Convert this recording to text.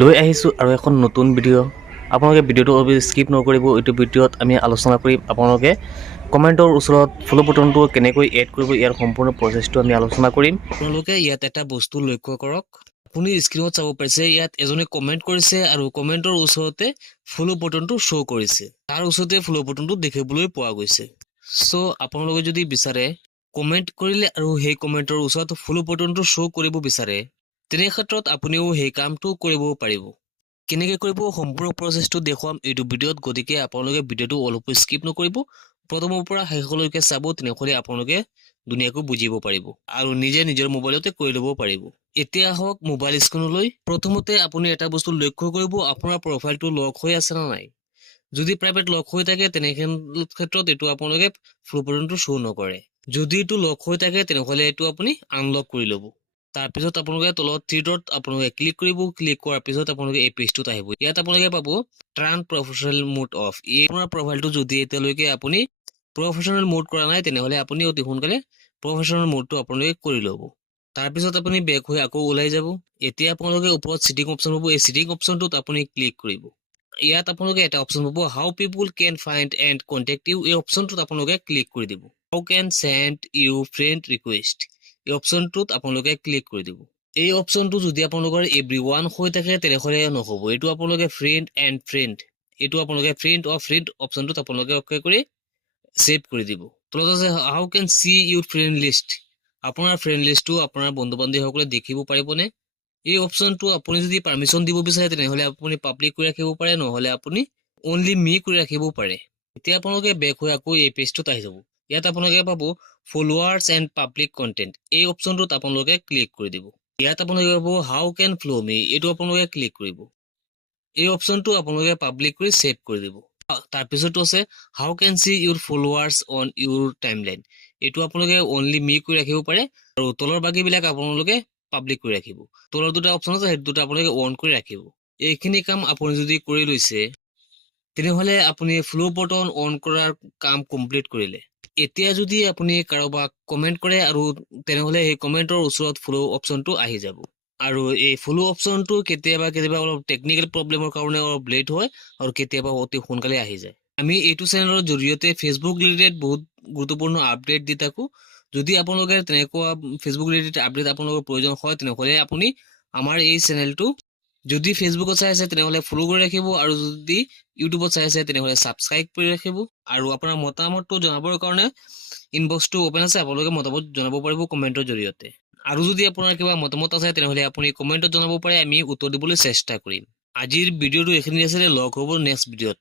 লৈ আহিছোঁ আৰু এখন নতুন ভিডিঅ'। আপোনালোকে ভিডিঅ'টো স্কিপ নকৰিব। এইটো ভিডিঅ'ত আমি আলোচনা কৰিম আপোনালোকে কমেণ্টৰ ওচৰত ফ'ল' বুটনটো কেনেকৈ এড কৰিব, ইয়াৰ সম্পূৰ্ণ প্ৰচেছটো আমি আলোচনা কৰিম। আপোনালোকে ইয়াত এটা বস্তু লক্ষ্য কৰক। আপুনি স্ক্ৰীনত চাব পাৰিছে, ইয়াত এজনে কমেণ্ট কৰিছে আৰু কমেণ্টৰ ওচৰতে ফ'ল' বুটনটো শ্ব' কৰিছে। তাৰ ওচৰতে ফ'ল' বুটনটো দেখিবলৈ পোৱা গৈছে। চ' আপোনালোকে যদি বিচাৰে কমেণ্ট কৰিলে আৰু সেই কমেণ্টৰ ওচৰত ফ'ল' বুটনটো শ্ব' কৰিব বিচাৰে, তেনে ক্ষেত্ৰত আপুনিও সেই কামটো কৰিব পাৰিব। কেনেকৈ কৰিব সম্পূৰ্ণ প্ৰচেছটো দেখুৱাম এইটো ভিডিঅ'ত, গতিকে আপোনালোকে ভিডিঅ'টো অলপো স্কিপ নকৰিব। প্ৰথমৰ পৰা শেষলৈকে চাব, তেনেহ'লে আপোনালোকে ধুনীয়াকৈ বুজিব পাৰিব আৰু নিজে নিজৰ মোবাইলতে কৰি ল'ব পাৰিব। এতিয়া আহক মোবাইল স্ক্ৰীনলৈ। প্ৰথমতে আপুনি এটা বস্তু লক্ষ্য কৰিব, আপোনাৰ প্ৰফাইলটো লক হৈ আছে নে নাই। যদি প্ৰাইভেট লক হৈ থাকে তেনে ক্ষেত্ৰত এইটো আপোনালোকে ফ'ল' বুটনটো শ্ব' নকৰে। যদি এইটো লক হৈ থাকে তেনেহ'লে এইটো আপুনি আনলক কৰি ল'ব। তাৰপিছত আপোনালোকে তলত থ্ৰী ডট আপোনালোকে ক্লিক কৰিব। ক্লিক কৰাৰ পিছত আপোনালোকে এই পেজটোত আহিব। ইয়াত আপোনালোকে পাব টাৰ্ণ প্ৰফেচনেল মোড অফ। এই আপোনাৰ প্ৰফাইলটো যদি এতিয়ালৈকে আপুনি প্ৰফেচনেল মোড কৰা নাই, তেনেহ'লে আপুনি অতি সোনকালে প্ৰফেচনেল মোডটো আপোনালোকে কৰি ল'ব। তাৰপিছত আপুনি বেক হৈ আকৌ ওলাই যাব। এতিয়া আপোনালোকে ওপৰত চিটিং অপশ্যন পাব। এই চিটিং অপশ্যনটোত আপুনি ক্লিক কৰিব। ইয়াত আপোনালোকে এটা অপশ্যন পাব, how people can find and contact you. এই অপশ্যনটোত আপোনালোকে ক্লিক কৰি দিব। How can send you friend request, এই অপশ্যনটোত আপোনালোকে ক্লিক কৰি দিব। এই অপশ্যনটো যদি আপোনালোকৰ এভৰিৱান হৈ থাকে তেনেহ'লে নহ'ব। এইটো আপোনালোকে ফ্ৰেণ্ড এণ্ড ফ্ৰেণ্ড, এইটো আপোনালোকে ফ্ৰেণ্ড অফ ফ্ৰেণ্ড অপশ্যনটোত আপোনালোকে অকে কৰি ছেভ কৰি দিব। তলত আছে how can see your friend list, আপোনাৰ ফ্ৰেণ্ড লিষ্টটো আপোনাৰ বন্ধু বান্ধৱীসকলে দেখিব পাৰিবনে। এই অপশ্যনটো আপুনি যদি পাৰ্মিশ্যন দিব বিচাৰে তেনেহ'লে আপুনি পাব্লিক কৰি ৰাখিব পাৰে, নহ'লে আপুনি অনলি মি কৰি ৰাখিব পাৰে। এতিয়া আপোনালোকে বেক হৈ আকৌ এই পেজটোত আহি যাব। ইয়াত আপোনালোকে পাব ফলোৱাৰ্ছ এণ্ড পাব্লিক কণ্টেণ্ট, এই অপশ্যনটোত আপোনালোকে ক্লিক কৰি দিব। ইয়াত আপোনালোকে পাব হাউ কেন ফ্ল' মি, এইটো আপোনালোকে ক্লিক কৰিব। এই অপশ্যনটো আপোনালোকে পাব্লিক কৰি ছেভ কৰি দিব। তাৰপিছতো আছে how can see your followers on your timeline, এইটো আপোনালোকে অনলি মি কৰি ৰাখিব পাৰে আৰু তলৰ বাকীবিলাক আপোনালোকে পাব্লিক কৰি ৰাখিব। তলৰ দুটা অপশ্যন আছে, সেইটো দুটা আপোনালোকে অন কৰি ৰাখিব। এইখিনি কাম আপুনি যদি কৰি লৈছে তেনেহ'লে আপুনি ফ'ল' বুটন অন কৰাৰ কাম কমপ্লিট কৰিলে। এতিয়া যদি আপুনি কাৰোবাক কমেণ্ট কৰে আৰু তেনেহ'লে সেই কমেণ্টৰ ওচৰত ফ'ল' অপশ্যনটো আহি যাব। আৰু এই ফ'ল' অপশ্যনটো কেতিয়াবা অলপ টেকনিকেল প্ৰব্লেমৰ কাৰণে অলপ লেট হয় আৰু কেতিয়াবা অতি সোনকালে আহি যায়। আমি এইটো চেনেলৰ জৰিয়তে ফেচবুক ৰিলেটেড বহুত গুৰুত্বপূৰ্ণ আপডেট দি থাকোঁ। যদি আপোনালোকে তেনেকুৱা ফেচবুক ৰিলেটেড আপডেট আপোনালোকৰ প্ৰয়োজন হয় তেনেহ'লে আপুনি আমাৰ এই চেনেলটো যদি ফেচবুকত চাই আছে তেনেহ'লে ফ'ল' কৰি ৰাখিব, আৰু যদি ইউটিউবত চাই আছে তেনেহ'লে ছাবস্ক্ৰাইব কৰি ৰাখিব। আৰু আপোনাৰ মতামতটো জনাবৰ কাৰণে ইনবক্সটো অ'পেন আছে, আপোনালোকে মতামত জনাব পাৰিব কমেণ্টৰ জৰিয়তে। আৰু যদি আপোনাৰ কিবা মতামত আছে তেনেহ'লে আপুনি কমেণ্টত জনাব পাৰে, আমি উত্তৰ দিবলৈ চেষ্টা কৰিম। আজিৰ ভিডিঅ'টো এইখিনি আছিলে, লগ হ'ব নেক্সট ভিডিঅ'ত।